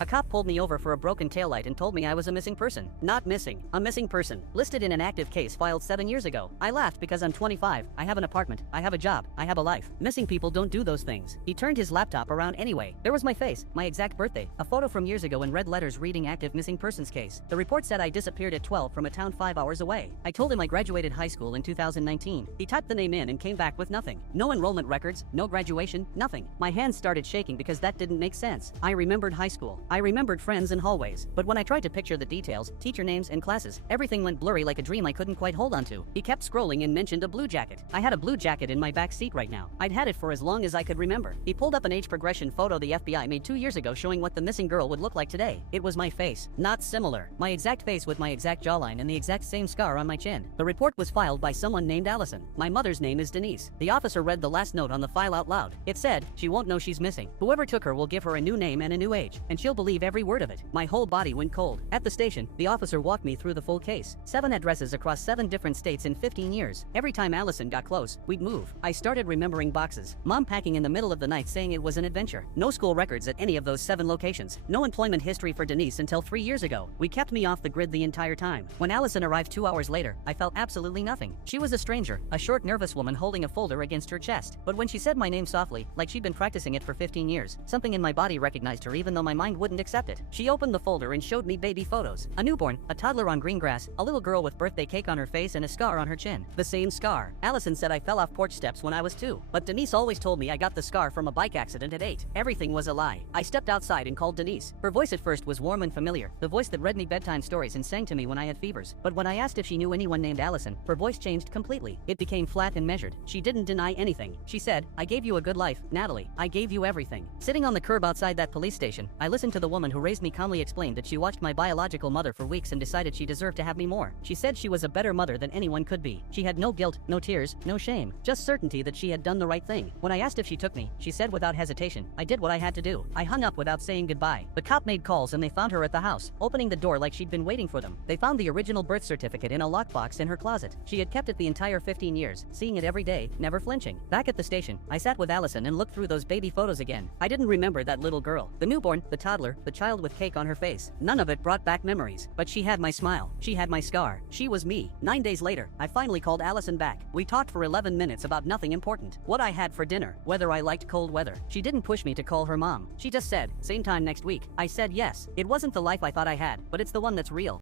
A cop pulled me over for a broken taillight and told me I was a missing person. Not missing, a missing person. Listed in an active case filed 7 years ago. I laughed because I'm 25, I have an apartment, I have a job, I have a life. Missing people don't do those things. He turned his laptop around anyway. There was my face, my exact birthday, a photo from years ago in red letters reading active missing persons case. The report said I disappeared at 12 from a town 5 hours away. I told him I graduated high school in 2019. He typed the name in and came back with nothing. No enrollment records, no graduation, nothing. My hands started shaking because that didn't make sense. I remembered high school. I remembered friends and hallways. But when I tried to picture the details, teacher names and classes, everything went blurry like a dream I couldn't quite hold onto. He kept scrolling and mentioned a blue jacket. I had a blue jacket in my back seat right now. I'd had it for as long as I could remember. He pulled up an age progression photo the FBI made 2 years ago showing what the missing girl would look like today. It was my face. Not similar. My exact face with my exact jawline and the exact same scar on my chin. The report was filed by someone named Allison. My mother's name is Denise. The officer read the last note on the file out loud. It said, "She won't know she's missing. Whoever took her will give her a new name and a new age, and she'll believe every word of it." My whole body went cold. At the station, the officer walked me through the full case. 7 addresses across 7 different states in 15 years. Every time Allison got close, we'd move. I started remembering boxes. Mom packing in the middle of the night saying it was an adventure. No school records at any of those 7 locations. No employment history for Denise until 3 years ago. We kept me off the grid the entire time. When Allison arrived 2 hours later, I felt absolutely nothing. She was a stranger, a short, nervous woman holding a folder against her chest. But when she said my name softly, like she'd been practicing it for 15 years, something in my body recognized her even though my mind wouldn't accept it. She opened the folder and showed me baby photos. A newborn, a toddler on green grass, a little girl with birthday cake on her face and a scar on her chin. The same scar. Allison said I fell off porch steps when I was 2. But Denise always told me I got the scar from a bike accident at 8. Everything was a lie. I stepped outside and called Denise. Her voice at first was warm and familiar, the voice that read me bedtime stories and sang to me when I had fevers. But when I asked if she knew anyone named Allison, her voice changed completely. It became flat and measured. She didn't deny anything. She said, "I gave you a good life, Natalie. I gave you everything." Sitting on the curb outside that police station, I listened to the woman who raised me calmly explain that she watched my biological mother for weeks and decided she deserved to have me more. She said she was a better mother than anyone could be. She had no guilt, no tears, no shame, just certainty that she had done the right thing. When I asked if she took me, she said without hesitation, "I did what I had to do." I hung up without saying goodbye. The cop made calls and they found her at the house, opening the door like she'd been waiting for them. They found the original birth certificate in a lockbox in her closet. She had kept it the entire 15 years, seeing it every day, never flinching. Back at the station, I sat with Allison and looked through those baby photos again. I didn't remember that little girl, the newborn, the toddler, the child with cake on her face. None of it brought back memories, but she had my smile. She had my scar. She was me. 9 days later, I finally called Allison back. We talked for 11 minutes about nothing important. What I had for dinner, whether I liked cold weather. She didn't push me to call her mom. She just said, "Same time next week." I said yes. It wasn't the life I thought I had, but it's the one that's real.